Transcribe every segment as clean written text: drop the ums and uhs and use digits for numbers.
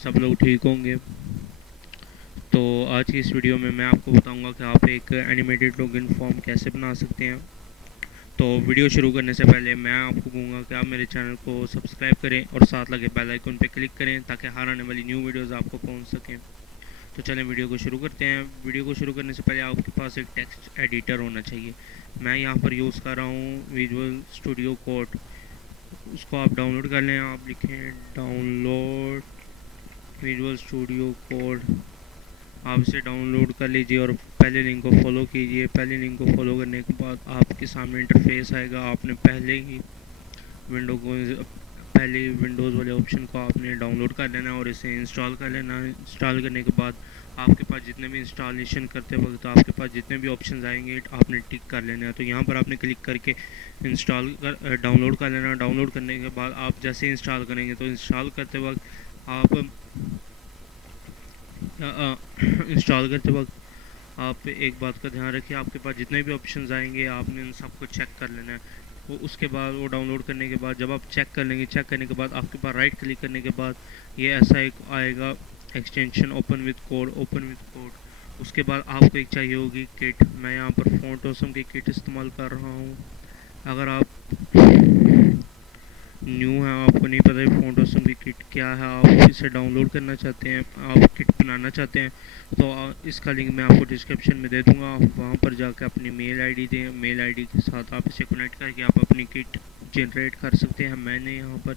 सब लोग ठीक होंगे। तो आज की इस वीडियो में मैं आपको बताऊंगा कि आप एक एनिमेटेड लॉगिन फॉर्म कैसे बना सकते हैं। तो वीडियो शुरू करने से पहले मैं आपको कहूँगा कि आप मेरे चैनल को सब्सक्राइब करें और साथ लगे बेल आइकन पर क्लिक करें ताकि हर आने वाली न्यू वीडियोज़ आपको पहुँच सकें। तो चलें वीडियो को शुरू करते हैं। वीडियो को शुरू करने से पहले आपके पास एक टेक्स्ट एडिटर होना चाहिए। मैं यहाँ पर यूज़ कर रहा हूँ विजुअल स्टूडियो कोड। उसको आप डाउनलोड कर लें। आप लिखें डाउनलोड विजुअल स्टूडियो कोड। आप इसे डाउनलोड कर लीजिए और पहले लिंक को फॉलो कीजिए। पहले लिंक को फॉलो करने के बाद आपके सामने इंटरफेस आएगा। आपने पहले विंडोज़ वाले ऑप्शन को आपने डाउनलोड कर लेना और इसे इंस्टॉल कर लेना। इंस्टॉल करने के बाद आपके पास जितने भी इंस्टॉलेशन करते वक्त आपके पास जितने भी ऑप्शन आएंगे आपने टिक कर लेना है। तो यहाँ पर आपने क्लिक करके डाउनलोड कर लेना। डाउनलोड करने के बाद आप जैसे इंस्टॉल करेंगे तो इंस्टॉल करते वक्त आप इंस्टॉल करते वक्त आप एक बात का ध्यान रखिए, आपके पास जितने भी ऑप्शंस आएंगे आपने उन सबको चेक कर लेना है। वो उसके बाद वो डाउनलोड करने के बाद जब आप चेक कर लेंगे, चेक करने के बाद आपके पास राइट क्लिक करने के बाद ये ऐसा एक आएगा एक्सटेंशन ओपन विद कोड। उसके बाद आपको एक चाहिए होगी किट। मैं यहाँ पर फ़ॉन्ट ऑसम की किट इस्तेमाल कर रहा हूँ। अगर आप न्यू है, आपको नहीं पता है फ़ॉन्ट ऑसम की किट क्या है, आप इसे डाउनलोड करना चाहते हैं, आप किट बनाना चाहते हैं, तो इसका लिंक मैं आपको डिस्क्रिप्शन में दे दूंगा। आप वहां पर जाकर अपनी मेल आईडी दें। मेल आईडी के साथ आप इसे कनेक्ट करके आप अपनी किट जनरेट कर सकते हैं। मैंने यहाँ पर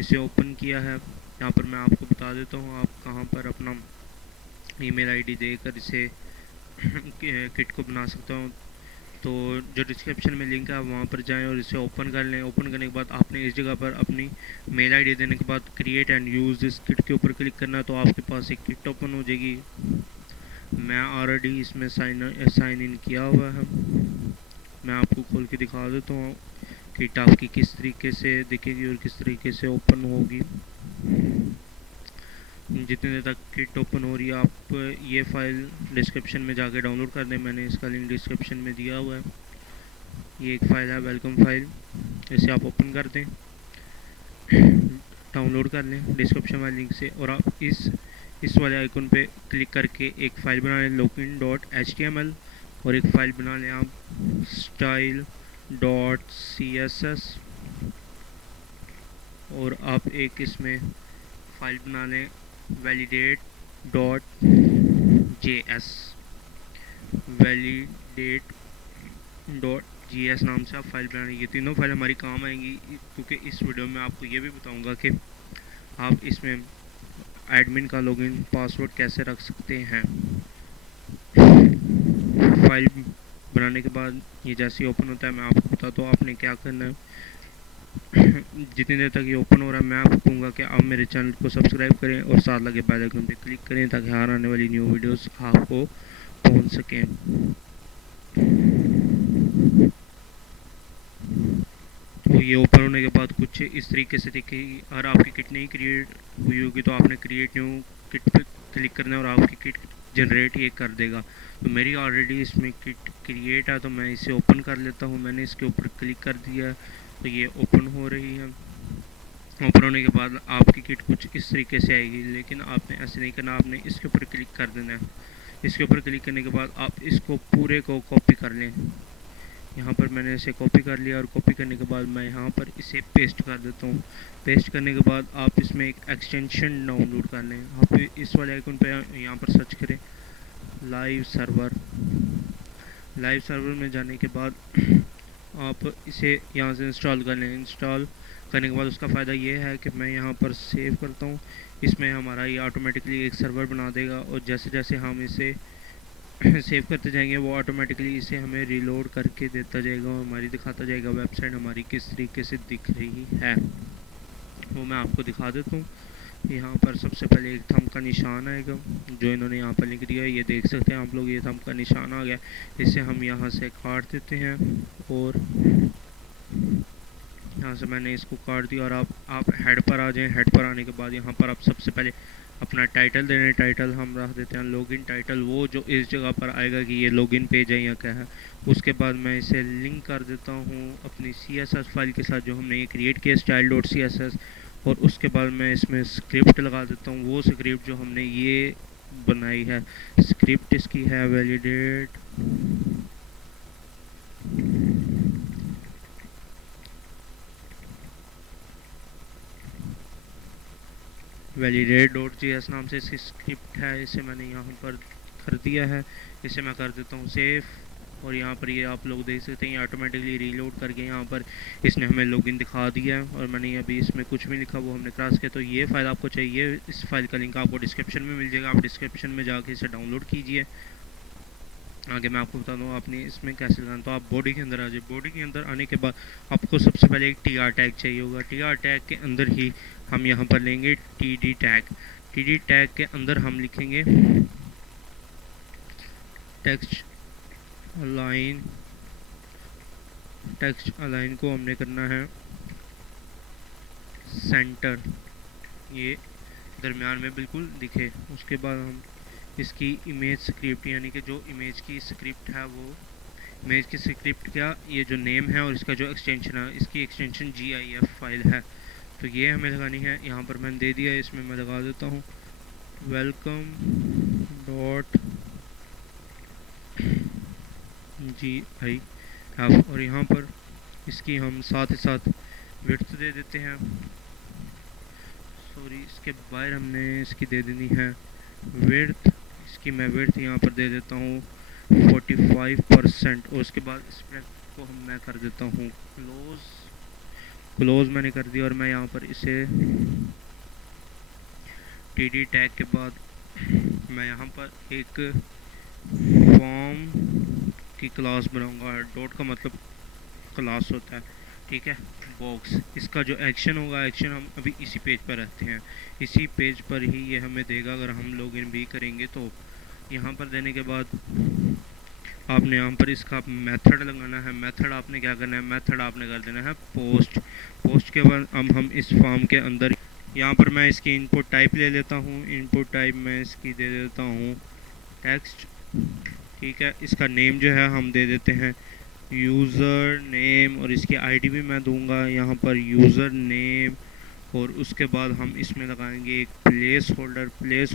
इसे ओपन किया है। यहाँ पर मैं आपको बता देता हूँ आप कहाँ पर अपना ईमेल आईडी देकर इसे किट को बना सकता हूँ। तो जो डिस्क्रिप्शन में लिंक है वहाँ पर जाएं और इसे ओपन कर लें। ओपन करने के बाद आपने इस जगह पर अपनी मेल आईडी देने के बाद create and use this kit के ऊपर क्लिक करना, तो आपके पास एक किट ओपन हो जाएगी। मैं ऑलरेडी इसमें साइन इन किया हुआ है। मैं आपको खोल के दिखा देता हूँ किट आपकी किस तरीके से दिखेगी और किस तरीके से ओपन होगी। जितने देर तक किट ओपन हो रही है आप ये फ़ाइल डिस्क्रिप्शन में जाके डाउनलोड कर दें। मैंने इसका लिंक डिस्क्रिप्शन में दिया हुआ है। ये एक फ़ाइल है वेलकम फाइल, इसे आप ओपन कर दें, डाउनलोड कर लें डिस्क्रिप्शन वाले लिंक से और आप इस वाले आइकन पे क्लिक करके एक फ़ाइल बना लें login.html और एक फ़ाइल बना लें आप style.css और आप एक इसमें फ़ाइल बना लें validate.js नाम से आप फाइल बनाएंगे। ये तीनों फाइल हमारी काम आएंगी क्योंकि इस वीडियो में आपको ये भी बताऊंगा कि आप इसमें एडमिन का लॉगिन पासवर्ड कैसे रख सकते हैं। फाइल बनाने के बाद ये जैसे ही ओपन होता है मैं आपको बताता हूँ आपने क्या करना है। जितनी देर तक ये ओपन हो रहा है मैं आपको कहूँगा कि आप मेरे चैनल को सब्सक्राइब करें और साथ लगे बेल आइकन पे क्लिक करें ताकि हर आने वाली न्यू वीडियोस आपको पहुँच सकें। तो ये ओपन होने के बाद कुछ इस तरीके से दिखेगी। अगर आपकी किट नहीं क्रिएट हुई होगी तो आपने क्रिएट न्यू किट पे क्लिक करना है और आपकी किट जनरेट ये कर देगा। तो मेरी ऑलरेडी इसमें किट क्रिएट है तो मैं इसे ओपन कर लेता हूँ। मैंने इसके ऊपर क्लिक कर दिया तो ये ओपन हो रही है। ओपन होने के बाद आपकी किट कुछ इस तरीके से आएगी, लेकिन आपने ऐसे नहीं करना, आपने इसके ऊपर क्लिक कर देना है। इसके ऊपर क्लिक करने के बाद आप इसको पूरे को कॉपी कर लें। यहाँ पर मैंने इसे कॉपी कर लिया और कॉपी करने के बाद मैं यहाँ पर इसे पेस्ट कर देता हूँ। पेस्ट करने के बाद आप इसमें एक एक्सटेंशन डाउनलोड कर लें। आप इस वाले आइकन पर यहाँ पर सर्च करें लाइव सर्वर। लाइव सर्वर में जाने के बाद आप इसे यहाँ से इंस्टॉल कर लें। इंस्टॉल करने के बाद उसका फ़ायदा ये है कि मैं यहाँ पर सेव करता हूँ, इसमें हमारा ये ऑटोमेटिकली एक सर्वर बना देगा और जैसे जैसे हम इसे सेव करते जाएंगे वो ऑटोमेटिकली इसे हमें रीलोड करके देता जाएगा और हमारी दिखाता जाएगा वेबसाइट हमारी किस तरीके से दिख रही है। वो मैं आपको दिखा देता हूँ। यहाँ पर सबसे पहले एक थंब का निशान आएगा जो इन्होंने यहाँ पर लिख दिया है, ये देख सकते हैं आप लोग, ये थंब का निशान आ गया। इसे हम यहाँ से काट देते हैं और यहाँ से मैंने इसको काट दिया और आप हेड पर आ जाएं। हेड पर आने के बाद यहाँ पर आप सबसे पहले अपना टाइटल देना। टाइटल हम रख देते हैं लॉगिन टाइटल, वो जो इस जगह पर आएगा कि ये लॉगिन पेज है या क्या है। उसके बाद मैं इसे लिंक कर देता हूँ अपनी CSS फाइल के साथ जो हमने ये क्रिएट किया style.css और उसके बाद मैं इसमें स्क्रिप्ट लगा देता हूँ, वो स्क्रिप्ट जो हमने ये बनाई है। स्क्रिप्ट इसकी है वैलिडेट डॉट जी एस नाम से इसकी स्क्रिप्ट है। इसे मैंने यहाँ पर कर दिया है। इसे मैं कर देता हूँ सेव, और यहाँ पर ये आप लोग देख सकते हैं ये ऑटोमेटिकली रीलोड करके यहाँ पर इसने हमें लॉगिन दिखा दिया है। और मैंने अभी इसमें कुछ भी लिखा वो हमने क्रॉस किया। तो ये फ़ाइल आपको चाहिए, इस फाइल का लिंक आपको डिस्क्रिप्शन में मिल जाएगा, आप डिस्क्रिप्शन में जाके इसे डाउनलोड कीजिए। आगे मैं आपको बता दूँ आपने इसमें कैसे लगाना। तो आप बॉडी के अंदर आ जाए। बॉडी के अंदर आने के बाद आपको सबसे पहले एक टी आर टैग चाहिए होगा। टी आर टैग के अंदर ही हम यहाँ पर लेंगे T D tag. T D tag के अंदर हम लिखेंगे टेक्स्ट अलाइन। टेक्स्ट अलाइन को हमने करना है सेंटर, ये दरमियान में बिल्कुल दिखे। उसके बाद हम इसकी इमेज स्क्रिप्ट, यानी कि जो इमेज की स्क्रिप्ट है वो इमेज की स्क्रिप्ट का ये जो नेम है और इसका जो एक्सटेंशन है, इसकी एक्सटेंशन GIF फाइल है। तो ये हमें लगानी है। यहाँ पर मैंने दे दिया है, इसमें मैं लगा देता हूँ वेलकम डॉट GIF। और यहाँ पर इसकी हम साथ ही साथ विड्थ दे देते हैं। सॉरी, इसके बाहर हमने इसकी दे देनी है विड्थ। इसकी मैं विड्थ यहाँ पर दे देता हूँ 45%। और उसके बाद स्प्रेड को मैं कर देता हूँ क्लोज मैंने कर दिया। और मैं यहाँ पर इसे TD टैग के बाद मैं यहाँ पर एक फॉर्म की क्लास बनाऊंगा। डॉट का मतलब क्लास होता है, ठीक है। बॉक्स, इसका जो एक्शन होगा, एक्शन हम अभी इसी पेज पर रहते हैं, इसी पेज पर ही ये हमें देगा अगर हम लॉगिन भी करेंगे। तो यहाँ पर देने के बाद आपने यहाँ पर इसका मेथड लगाना है। मेथड आपने क्या करना है, मेथड आपने कर देना है पोस्ट। पोस्ट के बाद अब हम इस फॉर्म के अंदर यहाँ पर मैं इसकी इनपुट टाइप ले लेता हूँ। इनपुट टाइप मैं इसकी दे देता हूँ टेक्स्ट, ठीक है। इसका नेम जो है हम दे देते हैं यूज़र नेम, और इसकी आईडी भी मैं दूंगा यहाँ पर यूज़र नेम। और उसके बाद हम इसमें लगाएंगे एक प्लेस होल्डर। प्लेस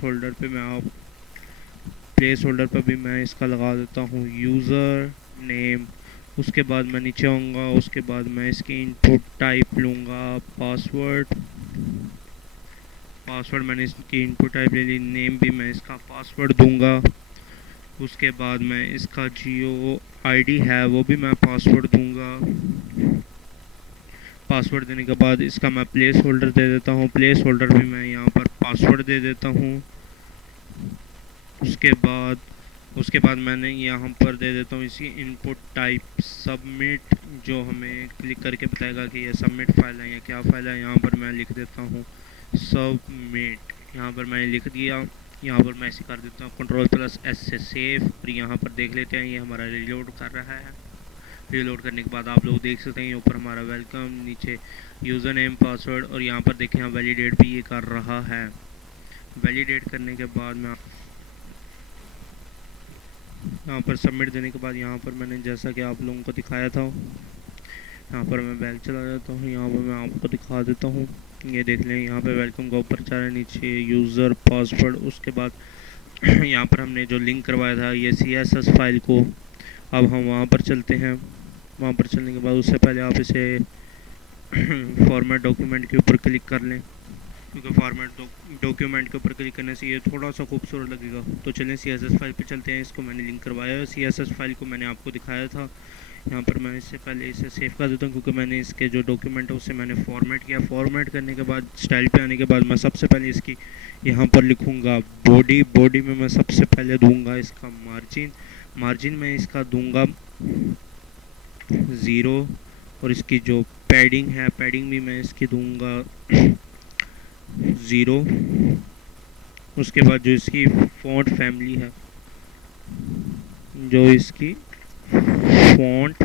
होल्डर पर भी मैं इसका लगा देता हूँ यूज़र नेम। उसके बाद मैं नीचे आऊँगा। उसके बाद मैं इसकी इनपुट टाइप लूँगा पासवर्ड मैंने इसकी इनपुट टाइप ले ली। नेम भी मैं इसका पासवर्ड दूंगा। उसके बाद मैं इसका जियो आईडी है वो भी मैं पासवर्ड दूंगा। पासवर्ड देने के बाद इसका मैं प्लेस होल्डर दे देता हूँ। प्लेस होल्डर भी मैं यहाँ पर पासवर्ड दे देता हूँ। उसके बाद मैंने यहाँ पर दे देता हूँ इसकी इनपुट टाइप सबमिट, जो हमें क्लिक करके बताएगा कि ये सबमिट फाइल है या क्या फाइल है। यहाँ पर मैं लिख देता हूँ सबमिट। यहाँ पर मैंने लिख दिया। यहाँ पर मैं ऐसे कर देता हूँ Ctrl+S से सेव। और यहाँ पर देख लेते हैं ये हमारा रीलोड कर रहा है। रीलोड करने के बाद आप लोग देख सकते हैं ऊपर हमारा वेलकम, नीचे यूज़र नेम पासवर्ड, और यहाँ पर देखें वैलिडेट भी ये कर रहा है। वैलिडेट करने के बाद मैं यहाँ पर सबमिट देने के बाद यहाँ पर मैंने जैसा कि आप लोगों को दिखाया था, यहाँ पर मैं बैक चला जाता हूँ। यहाँ पर मैं आपको दिखा देता हूँ, ये देख लें यहाँ पे वेलकम का ऊपर जा रहा है, नीचे यूज़र पासवर्ड। उसके बाद यहाँ पर हमने जो लिंक करवाया था ये CSS फाइल को, अब हम वहाँ पर चलते हैं। वहाँ पर चलने के बाद उससे पहले आप इसे फॉर्मेट डॉक्यूमेंट के ऊपर क्लिक कर लें, क्योंकि फॉर्मेट डॉक्यूमेंट के ऊपर क्लिक करने से ये थोड़ा सा खूबसूरत लगेगा। तो चलें CSS फाइल पे चलते हैं। इसको मैंने लिंक करवाया है, CSS फाइल को मैंने आपको दिखाया था। यहाँ पर मैं इससे पहले इसे सेव कर देता हूँ, क्योंकि मैंने इसके जो डॉक्यूमेंट है उसे मैंने फॉर्मेट किया। फॉर्मेट करने के बाद स्टाइल पे आने के बाद मैं सबसे पहले इसकी यहाँ पर लिखूँगा बॉडी में मैं सबसे पहले दूँगा इसका मार्जिन में इसका दूँगा 0। और इसकी जो पैडिंग है, पैडिंग भी मैं इसकी दूँगा 0। उसके बाद जो इसकी फ़ॉन्ट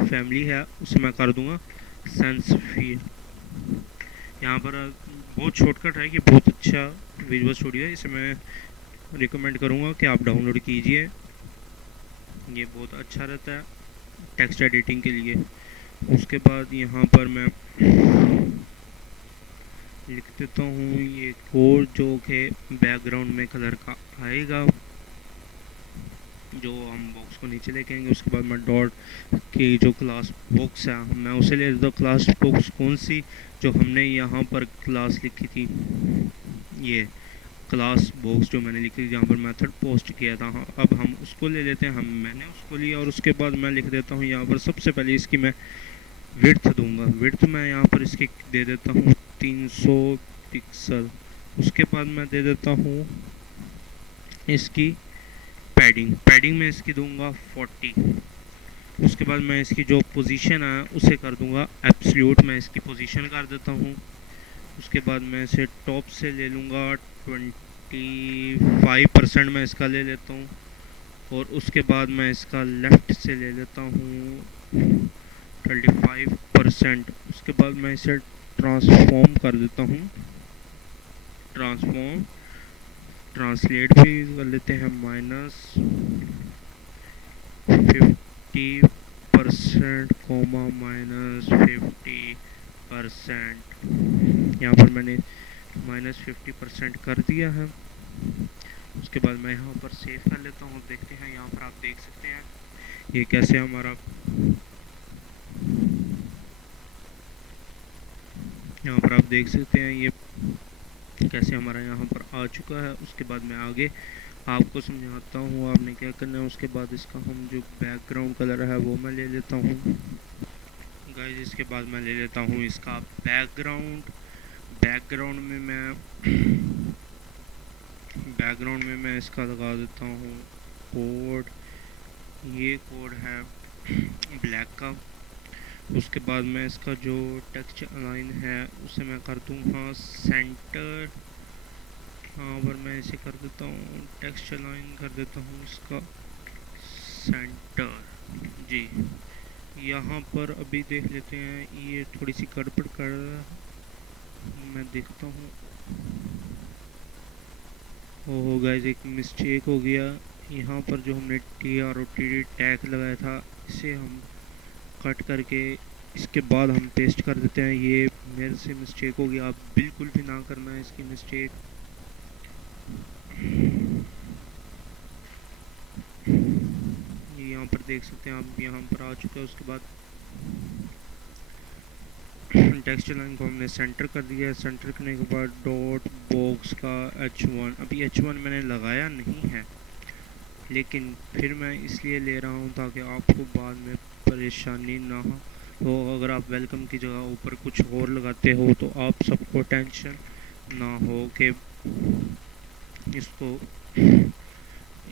फैमिली है, उसे मैं कर दूंगा सैंसफियर। यहाँ पर बहुत शॉर्टकट है कि बहुत अच्छा विजुअल स्टूडियो है, इसे मैं रिकमेंड करूँगा कि आप डाउनलोड कीजिए। ये बहुत अच्छा रहता है टेक्स्ट एडिटिंग के लिए। उसके बाद यहाँ पर मैं लिख देता हूँ। ये कोड जो है बैकग्राउंड में कलर का आएगा, जो हम बॉक्स को नीचे लेके आएंगे। उसके बाद मैं डॉट की जो क्लास बॉक्स है मैं उसे ले लेता हूँ। क्लास बॉक्स कौन सी, जो हमने यहाँ पर क्लास लिखी थी, ये क्लास बॉक्स जो मैंने लिखी थी जहाँ पर मेथड पोस्ट किया था। हाँ, अब हम उसको ले लेते हैं। मैंने उसको लिया और उसके बाद मैं लिख देता हूँ यहाँ पर सबसे पहले इसकी मैं विड्थ दूंगा। विड्थ मैं यहाँ पर इसकी दे देता हूँ 300 पिक्सल। उसके बाद मैं दे देता हूँ इसकी पैडिंग में इसकी दूंगा 40। उसके बाद मैं इसकी जो पोजीशन है उसे कर दूंगा एब्सोल्यूट, मैं इसकी पोजीशन कर देता हूँ। उसके बाद मैं इसे टॉप से ले लूँगा 25% मैं इसका ले लेता हूँ। और उसके बाद मैं इसका लेफ़्ट से ले लेता हूँ 35%। उसके बाद मैं इसे ट्रांसफॉर्म कर देता हूँ। ट्रांसलेट भी कर लेते हैं -50% -50%। यहाँ पर मैंने -50% कर दिया है। उसके बाद मैं यहाँ पर सेव कर लेता हूँ। देखते हैं, यहाँ पर आप देख सकते हैं ये कैसे हमारा, यहाँ पर आप देख सकते हैं ये कैसे हमारा यहाँ पर आ चुका है। उसके बाद मैं आगे आपको समझाता हूँ आपने क्या करना है। उसके बाद इसका हम जो बैकग्राउंड कलर है वो मैं ले लेता हूँ गाइस। इसके बाद मैं ले लेता हूँ इसका बैकग्राउंड में मैं इसका लगा देता हूँ कोड। ये कोड है ब्लैक का। उसके बाद मैं इसका जो टेक्स्ट अलाइन है उसे मैं कर दूँगा सेंटर। हाँ, पर मैं इसे कर देता हूँ टेक्स्ट अलाइन कर देता हूँ इसका सेंटर जी। यहाँ पर अभी देख लेते हैं, ये थोड़ी सी गड़बड़ कर रहा है, मैं देखता हूँ। ओह गाइस, एक मिस्टेक हो गया। यहाँ पर जो हमने TROTD टैग लगाया था इसे हम कट करके इसके बाद हम पेस्ट कर देते हैं। ये मेरे से मिस्टेक हो गया, आप बिल्कुल भी ना करना है इसकी मिस्टेक। यहाँ पर देख सकते हैं आप, यहाँ पर आ चुका है। उसके बाद टेक्स्ट लाइन को हमने सेंटर कर दिया है। सेंटर करने के बाद डॉट बॉक्स का H1, अभी H1 मैंने लगाया नहीं है, लेकिन फिर मैं इसलिए ले रहा हूँ ताकि आपको बाद में परेशानी ना हो। तो अगर आप वेलकम की जगह ऊपर कुछ और लगाते हो तो आप सबको टेंशन ना हो कि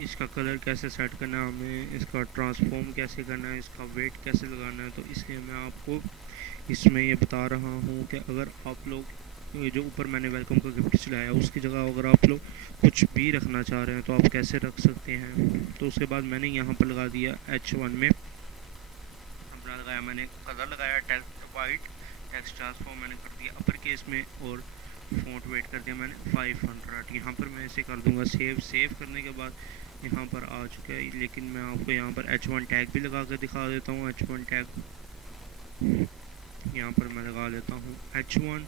इसका कलर कैसे सेट करना है, हमें इसका ट्रांसफॉर्म कैसे करना है, इसका वेट कैसे लगाना है। तो इसलिए मैं आपको इसमें ये बता रहा हूँ कि अगर आप लोग ये जो ऊपर मैंने वेलकम का गिफ्ट चलाया उसकी जगह अगर आप लोग कुछ भी रखना चाह रहे हैं तो आप कैसे रख सकते हैं। तो उसके बाद मैंने यहाँ पर लगा दिया H1 में अपना लगाया, मैंने कलर लगाया टेक्स्ट वाइट, टेक्स्ट ट्रांसफॉर्म मैंने कर दिया अपर केस में और फ़ॉन्ट वेट कर दिया मैंने 500। यहाँ पर मैं इसे कर दूँगा सेव करने के बाद यहाँ पर आ चुका है। लेकिन मैं आपको यहाँ पर H1 टैग भी लगा कर दिखा देता हूँ। H1 टैग यहाँ पर मैं लगा लेता हूँ H1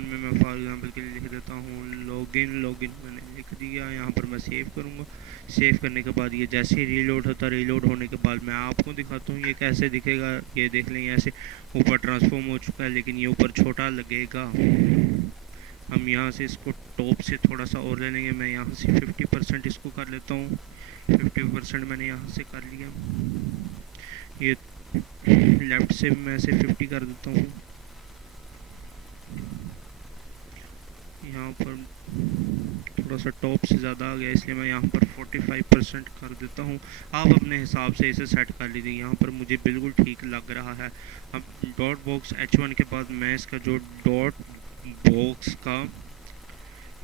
में मैं फॉर एग्जांपल के लिए लिख देता हूँ लॉगिन मैंने लिख दिया। यहाँ पर मैं सेव करूँगा। सेव करने के बाद ये जैसे ही रीलोड होता है, रीलोड होने के बाद मैं आपको दिखाता हूँ ये कैसे दिखेगा। ये देख लें, ऐसे ऊपर ट्रांसफॉर्म हो चुका है, लेकिन ये ऊपर छोटा लगेगा। हम यहाँ से इसको टॉप से थोड़ा सा और ले लेंगे। मैं यहाँ से 50% इसको कर लेता हूँ। 50% मैंने यहाँ से कर लिया। ये लेफ़्ट से मैं ऐसे 50 कर देता हूँ। यहाँ पर थोड़ा सा टॉप से ज़्यादा आ गया, इसलिए मैं यहाँ पर 45% कर देता हूँ। आप अपने हिसाब से इसे सेट कर लीजिए। यहाँ पर मुझे बिल्कुल ठीक लग रहा है। अब डॉट बॉक्स H1 के बाद मैं इसका जो डॉट बॉक्स का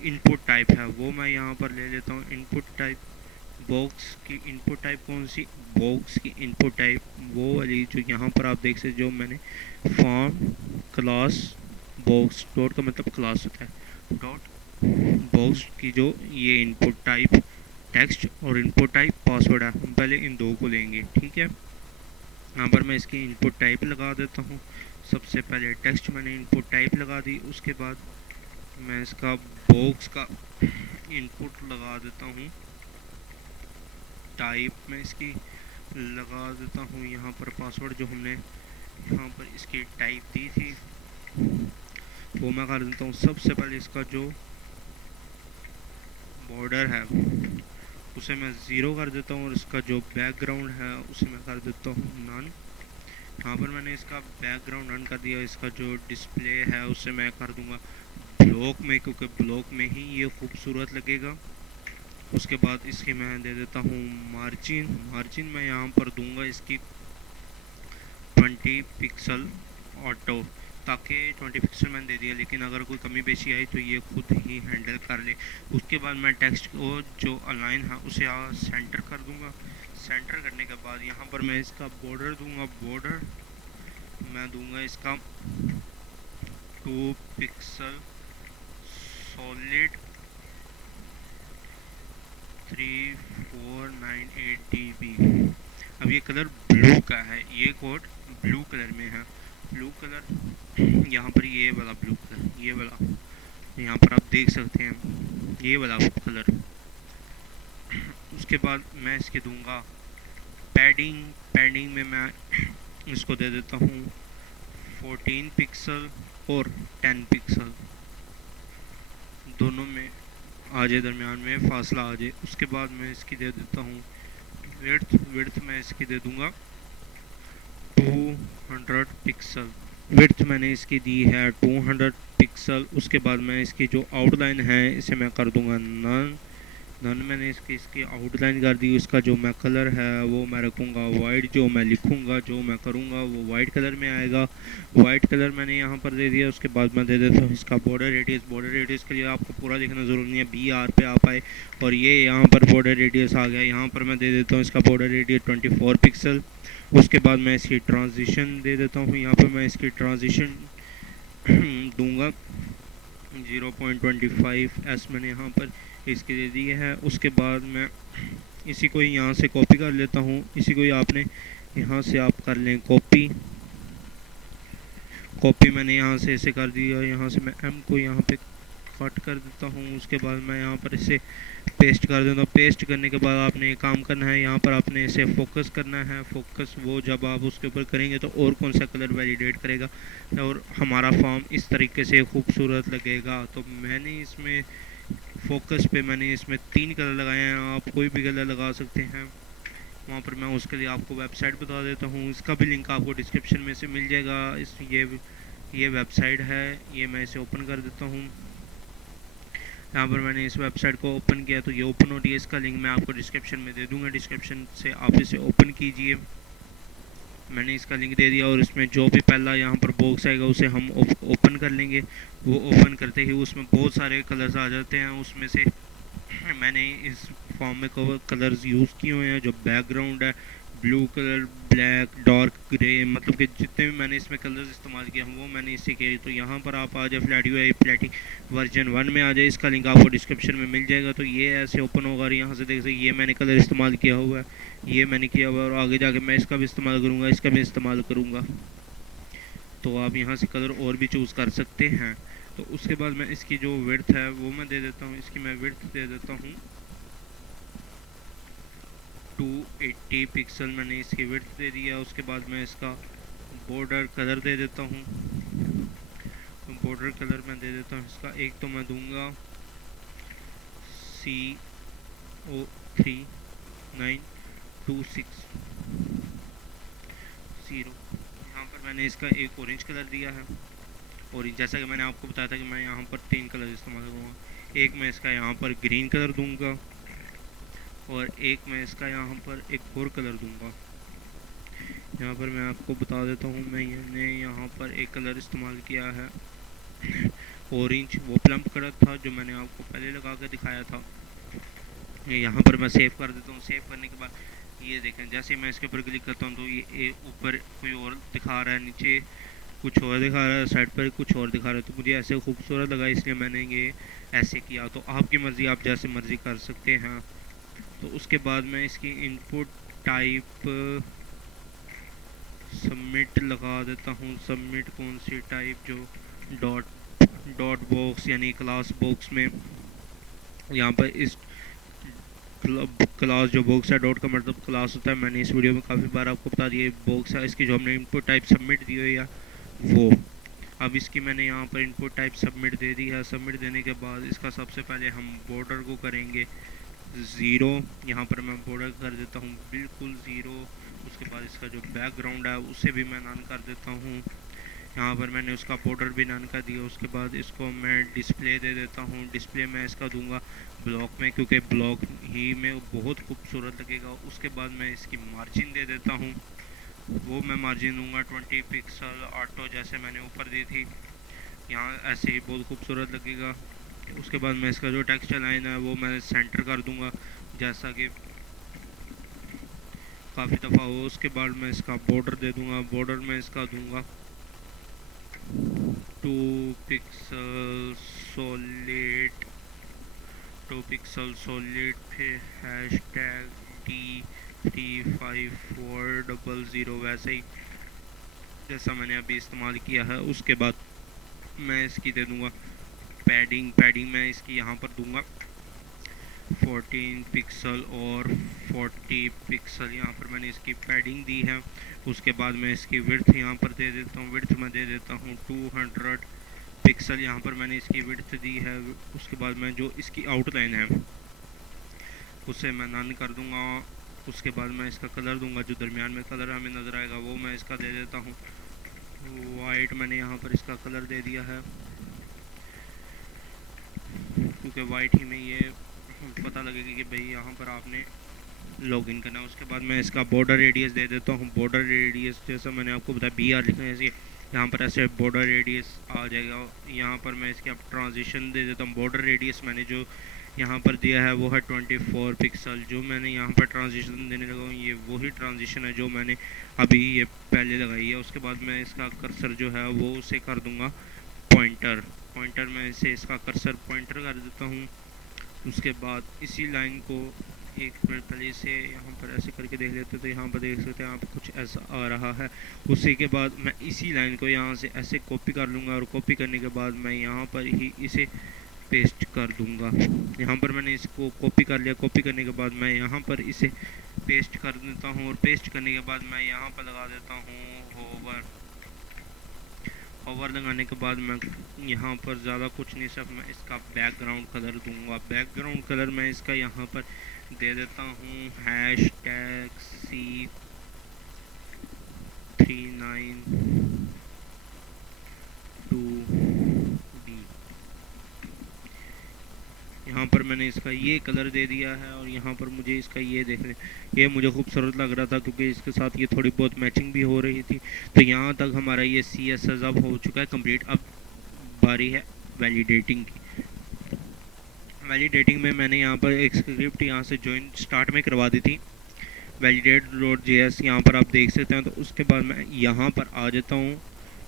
इनपुट टाइप है वो मैं यहाँ पर ले लेता हूँ। इनपुट टाइप बॉक्स की इनपुट टाइप कौन सी, बॉक्स की इनपुट टाइप वो वाली जो यहाँ पर आप देख सकते, जो मैंने फॉर्म क्लास बॉक्स, डॉट का मतलब क्लास होता है, डॉट बॉक्स की जो ये इनपुट टाइप टेक्स्ट और इनपुट टाइप पासवर्ड है, हम पहले इन दो को लेंगे, ठीक है। यहाँ पर मैं इसकी इनपुट टाइप लगा देता हूँ। सबसे पहले टेक्स्ट मैंने इनपुट टाइप लगा दी, उसके बाद मैं इसका बॉक्स का इनपुट लगा देता हूँ, टाइप में इसकी लगा देता हूँ यहाँ पर पासवर्ड जो हमने यहाँ पर इसकी टाइप दी थी वो मैं कर देता हूँ। सबसे पहले इसका जो बॉर्डर है उसे मैं ज़ीरो कर देता हूँ और इसका जो बैकग्राउंड है उसे मैं कर देता हूँ नन। यहाँ पर मैंने इसका बैकग्राउंड रन कर दिया। इसका जो डिस्प्ले है उसे मैं कर दूंगा ब्लॉक में, क्योंकि ब्लॉक में ही ये खूबसूरत लगेगा। उसके बाद इसकी मैं दे देता हूँ मार्जिन मैं यहाँ पर दूंगा इसकी 20 पिक्सल ऑटो, ताकि 20 पिक्सल मैंने दे दिया, लेकिन अगर कोई कमी पेशी आई तो ये खुद ही हैंडल कर ले। उसके बाद मैं टेक्स्ट को जो अलाइन है उसे सेंटर कर दूंगा। सेंटर करने के बाद यहाँ पर मैं इसका बॉर्डर दूंगा। बॉर्डर मैं दूंगा इसका 2 पिक्सल सॉलिड 3498 dB। अब ये कलर ब्लू का है, ये कोड ब्लू कलर में है। ब्लू कलर यहाँ पर ये वाला ब्लू कलर, ये वाला यहाँ पर आप देख सकते हैं, ये वाला कलर। उसके बाद मैं इसके दूंगा पैडिंग में मैं इसको दे देता हूँ 14 पिक्सल और 10 पिक्सल, दोनों में आ जाए, दरमियान में फासला आ जाए। उसके बाद मैं इसकी दे देता हूँ विड्थ मैं इसकी दे दूँगा 200 पिक्सल। विड्थ मैंने इसकी दी है 200 पिक्सल। उसके बाद मैं इसकी जो आउटलाइन है इसे मैं कर दूँगा नन। मैंने इसकी आउटलाइन कर दी। उसका जो मैं कलर है वो मैं रखूँगा वाइट, जो मैं लिखूँगा जो मैं करूँगा वो वाइट कलर में आएगा। वाइट कलर मैंने यहाँ पर दे दिया। उसके बाद मैं दे देता हूँ इसका बॉर्डर रेडियस के लिए आपको पूरा लिखना ज़रूरी नहीं है, BR पे आप आए और ये यहाँ पर बॉर्डर रेडियस आ गया। यहाँ पर मैं दे देता हूँ इसका बॉर्डर रेडियस 24 पिक्सल। उसके बाद मैं इसकी ट्रांजिशन दे देता हूँ। यहाँ पर मैं इसकी ट्रांजिशन दूँगा 0.25 मैंने यहाँ पर इसके दे दी है। उसके बाद मैं इसी को यहाँ से कॉपी कर लेता हूँ। इसी को ही आपने यहाँ से आप कर लें कॉपी मैंने यहाँ से इसे कर दिया। यहाँ से मैं M को यहाँ पे कट कर देता हूँ। उसके बाद मैं यहाँ पर इसे पेस्ट कर देता हूँ। पेस्ट करने के बाद आपने एक काम करना है, यहाँ पर आपने इसे फोकस करना है। फोकस वो जब आप उसके ऊपर करेंगे तो और कौन सा कलर वैलिडेट करेगा और हमारा फॉर्म इस तरीके से खूबसूरत लगेगा। तो मैंने इसमें फोकस पे मैंने इसमें 3 कलर लगाए हैं, आप कोई भी कलर लगा सकते हैं। वहाँ पर मैं उसके लिए आपको वेबसाइट बता देता हूँ, इसका भी लिंक आपको डिस्क्रिप्शन में से मिल जाएगा। ये वेबसाइट है, ये मैं इसे ओपन कर देता हूँ। यहाँ पर मैंने इस वेबसाइट को ओपन किया तो ये ओपन हो रही है। इसका लिंक मैं आपको डिस्क्रिप्शन में दे दूँगा, डिस्क्रिप्शन से आप इसे ओपन कीजिए। मैंने इसका लिंक दे दिया और इसमें जो भी पहला यहाँ पर बॉक्स आएगा उसे हम ओपन कर लेंगे। वो ओपन करते ही उसमें बहुत सारे कलर्स आ जाते हैं। उसमें से मैंने इस फॉर्म में कलर्स यूज़ किए हुए हैं। जो बैकग्राउंड है blue colour, black, dark grey, मतलब कि जितने भी मैंने इसमें कलर्स इस्तेमाल किए हैं वो मैंने इससे किए। तो यहाँ पर आप आ जाए फ्लैटी वर्जन 1 में आ जाए, इसका लिंक आपको डिस्क्रिप्शन में मिल जाएगा। तो ये ऐसे ओपन होगा और यहाँ से देख सकते ये मैंने कलर इस्तेमाल किया हुआ है, ये मैंने किया हुआ है और आगे जाके मैं इसका भी इस्तेमाल करूँगा, इसका भी इस्तेमाल करूँगा। तो आप यहाँ से कलर और भी चूज़ कर सकते हैं। तो उसके बाद मैं इसकी जो विड्थ है वो मैं दे देता हूँ। इसकी मैं विड्थ दे देता हूँ 280 पिक्सल मैंने इसकी विड्थ दे दिया। उसके बाद मैं इसका बॉर्डर कलर दे देता हूँ। तो बॉर्डर कलर मैं दे देता हूँ इसका, एक तो मैं दूंगा CO3926 यहाँ पर मैंने इसका एक ऑरेंज कलर दिया है। और जैसा कि मैंने आपको बताया था कि मैं यहाँ पर 3 कलर इस्तेमाल करूँगा। एक मैं इसका यहाँ पर ग्रीन कलर दूंगा और एक मैं इसका यहाँ पर एक और कलर दूंगा। यहाँ पर मैं आपको बता देता हूँ, मैंने यहाँ पर एक कलर इस्तेमाल किया है ऑरेंज, वो प्लम कलर था जो मैंने आपको पहले लगा कर दिखाया था। यहाँ पर मैं सेव कर देता हूँ। सेव करने के बाद ये देखें, जैसे मैं इसके ऊपर क्लिक करता हूँ तो ये ऊपर कोई और दिखा रहा है, नीचे कुछ और दिखा रहा है, साइड पर कुछ और दिखा रहा है। तो मुझे ऐसे खूबसूरत लगा इसलिए मैंने ये ऐसे किया। तो आपकी मर्ज़ी, आप जैसे मर्ज़ी कर सकते हैं। तो उसके बाद मैं इसकी इनपुट टाइप सबमिट लगा देता हूँ। सबमिट कौन सी टाइप, जो डॉट डॉट बॉक्स यानी क्लास बॉक्स में यहाँ पर इस क्लास जो बॉक्स है, डॉट का मतलब क्लास होता है, मैंने इस वीडियो में काफ़ी बार आपको बता दिया, बॉक्स है इसकी जो हमने इनपुट टाइप सबमिट दी हुई है वो। अब इसकी मैंने यहाँ पर इनपुट टाइप सबमिट दे दी है। सबमिट देने के बाद इसका सबसे पहले हम बॉर्डर को करेंगे 0। यहाँ पर मैं बॉर्डर कर देता हूँ बिल्कुल 0। उसके बाद इसका जो बैकग्राउंड है उसे भी मैं नन कर देता हूँ। यहाँ पर मैंने उसका बॉर्डर भी नन कर दिया। उसके बाद इसको मैं डिस्प्ले दे देता हूँ। डिस्प्ले मैं इसका दूंगा ब्लॉक में, क्योंकि ब्लॉक ही में बहुत खूबसूरत लगेगा। उसके बाद मैं इसकी मार्जिन दे देता हूँ, वो मैं मार्जिन दूंगा 20 पिक्सल ऑटो, जैसे मैंने ऊपर दी थी। यहाँ ऐसे ही बहुत खूबसूरत लगेगा। उसके बाद मैं इसका जो टेक्सचर लाइन है वो मैं सेंटर कर दूंगा, जैसा कि काफ़ी दफ़ा हो। उसके बाद मैं इसका बॉर्डर दे दूंगा। बॉर्डर में इसका दूंगा 2 पिक्सल सॉलिड, 2 पिक्सल सॉलिड, फिर #T35400 वैसे ही जैसा मैंने अभी इस्तेमाल किया है। उसके बाद मैं इसकी दे दूंगा पैडिंग। पैडिंग मैं इसकी यहाँ पर दूंगा 14 पिक्सल और 40 पिक्सल, यहाँ पर मैंने इसकी पैडिंग दी है। उसके बाद मैं इसकी विड्थ यहाँ पर दे देता हूँ। विड्थ मैं दे देता हूँ 200 पिक्सल, यहाँ पर मैंने इसकी विड्थ दी है। उसके बाद मैं जो इसकी आउटलाइन है उसे मैं नन कर दूंगा। उसके बाद मैं इसका कलर दूंगा, जो दरमियान में कलर हमें नज़र आएगा वो मैं इसका दे देता हूँ वाइट। मैंने यहाँ पर इसका कलर दे दिया है, क्योंकि वाइट ही में ये पता लगेगा कि भाई यहाँ पर आपने लॉगिन करना है। उसके बाद मैं इसका बॉर्डर रेडियस दे देता हूँ। बॉर्डर रेडियस जैसा मैंने आपको बताया BR लिखना है, ऐसे यहाँ पर ऐसे बॉर्डर रेडियस आ जाएगा। यहाँ पर मैं इसके अब ट्रांजिशन दे देता हूँ। बॉर्डर रेडियस मैंने जो यहाँ पर दिया है वो है 24 पिक्सल। जो मैंने यहाँ पर ट्रांजिशन देने लगा हूँ ये वही ट्रांजिशन है जो मैंने अभी ये पहले लगाई है। उसके बाद मैं इसका कर्सर जो है वो उसे कर दूँगा पॉइंटर। पॉइंटर में इसे इसका कर्सर पॉइंटर कर देता हूँ। उसके बाद इसी लाइन को एक मिनट पहले से यहाँ पर ऐसे करके देख लेते तो यहाँ पर देख सकते हैं यहाँ पर कुछ ऐसा आ रहा है। उसी के बाद मैं इसी लाइन को यहाँ से ऐसे कॉपी कर लूँगा और कॉपी करने के बाद मैं यहाँ पर ही इसे पेस्ट कर दूँगा। यहाँ पर मैंने इसको कॉपी कर लिया। कॉपी करने के बाद मैं यहाँ पर इसे पेस्ट कर देता हूँ और पेस्ट करने के बाद मैं यहाँ पर लगा देता हूँ होवर। होवर लगाने के बाद मैं यहाँ पर ज़्यादा कुछ नहीं, सिर्फ मैं इसका बैकग्राउंड कलर दूंगा। बैकग्राउंड कलर मैं इसका यहाँ पर दे देता हूँ #C3922B। यहाँ पर मैंने इसका ये कलर दे दिया है और यहाँ पर मुझे इसका ये देखने, ये मुझे खूबसूरत लग रहा था क्योंकि इसके साथ ये थोड़ी बहुत मैचिंग भी हो रही थी। तो यहाँ तक हमारा ये CSS अब हो चुका है कंप्लीट। अब बारी है वैलिडेटिंग की। वैलिडेटिंग में मैंने यहाँ पर एक स्क्रिप्ट यहाँ से ज्वाइन स्टार्ट में करवा दी थी, validate.js। यहाँ पर आप देख सकते हैं। तो उसके बाद मैं यहाँ पर आ जाता हूँ,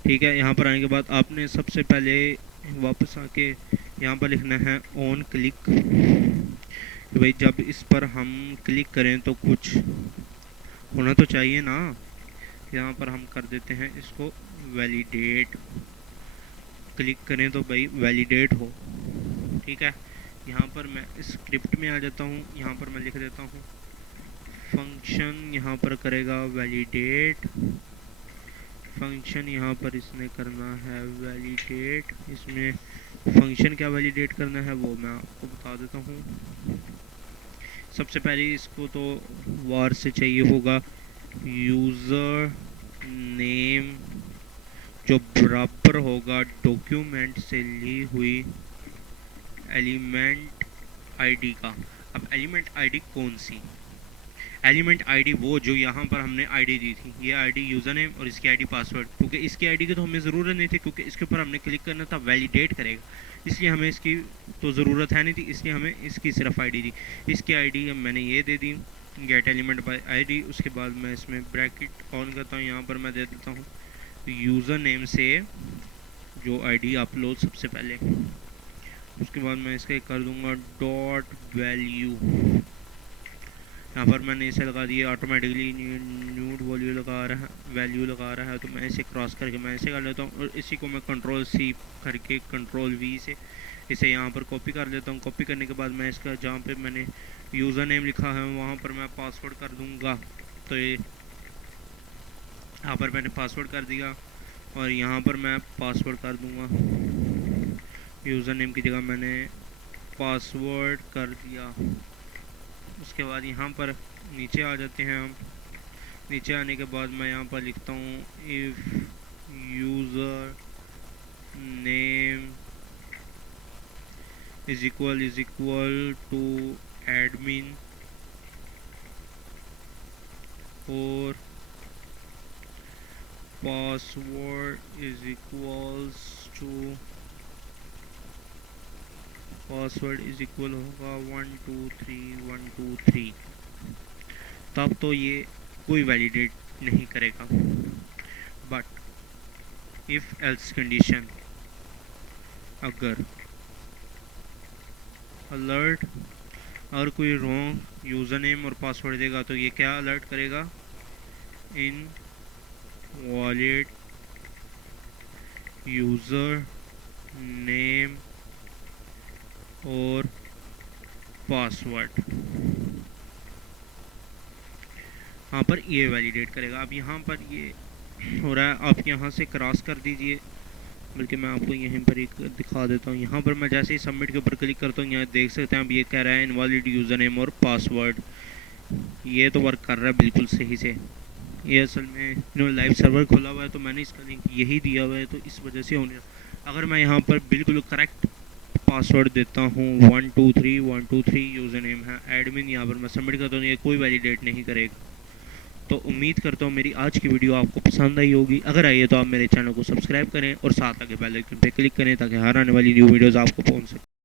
ठीक है। यहाँ पर आने के बाद आपने सबसे पहले वापस आके यहाँ पर लिखना है ऑन क्लिक। भाई जब इस पर हम क्लिक करें तो कुछ होना तो चाहिए ना। यहाँ पर हम कर देते हैं इसको वैलिडेट। क्लिक करें तो भाई वैलिडेट हो, ठीक है। यहाँ पर मैं स्क्रिप्ट में आ जाता हूँ। यहाँ पर मैं लिख देता हूँ फंक्शन, यहाँ पर करेगा वैलिडेट। फंक्शन यहाँ पर इसने करना है वैलिडेट। इसमें फंक्शन क्या वैलिडेट करना है वो मैं आपको बता देता हूँ। सबसे पहले इसको तो वार से चाहिए होगा यूज़र नेम, जो बराबर होगा डॉक्यूमेंट से ली हुई एलिमेंट आईडी का। अब एलिमेंट आईडी कौन सी? एलिमेंट आईडी वो जो यहाँ पर हमने आईडी दी थी, ये आईडी यूज़र नेम और इसकी आईडी पासवर्ड। क्योंकि इसकी आईडी की तो हमें ज़रूरत नहीं थी, क्योंकि इसके ऊपर हमने क्लिक करना था वैलिडेट करेगा, इसलिए हमें इसकी तो ज़रूरत है नहीं थी, इसलिए हमें इसकी सिर्फ आईडी दी। इसकी आईडी मैंने ये दे दी गेट एलिमेंट बाय आईडी। उसके बाद मैं इसमें ब्रैकेट ऑन करता हूँ। यहाँ पर मैं दे देता हूँ यूज़र नेम से जो आईडी अपलोड सबसे पहले। उसके बाद मैं इसका कर दूँगा डॉट वैल्यू। यहाँ पर मैंने इसे लगा दिया ऑटोमेटिकली न्यूड वैल्यू लगा रहा है, तो मैं इसे क्रॉस करके मैं इसे कर लेता हूँ और इसी को मैं कंट्रोल सी करके कंट्रोल वी से इसे यहाँ पर कॉपी कर लेता हूँ। कॉपी करने के बाद मैं इसका जहाँ पे मैंने यूज़र नेम लिखा है वहाँ पर मैं पासवर्ड कर दूँगा। तो ये यहाँ पर मैंने पासवर्ड कर दिया और यहाँ पर मैं पासवर्ड कर दूँगा। यूज़र नेम की जगह मैंने पासवर्ड कर दिया। उसके बाद यहाँ पर नीचे आ जाते हैं हम। नीचे आने के बाद मैं यहाँ पर लिखता हूँ if user name is equal to admin और पासवर्ड इज़ इक्वल होगा 1 2 3 1 2 3। तब तो ये कोई वैलिडेट नहीं करेगा। बट इफ़ एल्स कंडीशन, अगर अलर्ट और कोई रॉन्ग यूज़र नेम और पासवर्ड देगा तो ये क्या अलर्ट करेगा, इन वॉलिड यूज़र नेम और पासवर्ड। यहाँ पर ये वैलिडेट करेगा। अब यहाँ पर ये हो रहा है, आप यहाँ से क्रॉस कर दीजिए, बल्कि मैं आपको यहीं पर एक दिखा देता हूँ। यहाँ पर मैं जैसे ही सबमिट के ऊपर क्लिक करता हूँ, यहाँ देख सकते हैं अब ये कह रहा है इनवैलिड यूज़र नेम और पासवर्ड। ये तो वर्क कर रहा है बिल्कुल सही से। ये असल में इन्होंने लाइव सर्वर खोला हुआ है तो मैंने इसका लिंक यही दिया हुआ है, तो इस वजह से होने। अगर मैं यहाँ पर बिल्कुल करेक्ट पासवर्ड देता हूँ 1 2 3 यूज़र नेम है एडमिन, यहाँ पर मैं सबमिट करता हूँ, ये कोई वैलिडेट नहीं करेगा। तो उम्मीद करता हूँ मेरी आज की वीडियो आपको पसंद आई होगी। अगर आई है तो आप मेरे चैनल को सब्सक्राइब करें और साथ आगे बेल आइकन पे क्लिक करें ताकि हर आने वाली न्यू वीडियोज़ आपको पहुँच सके।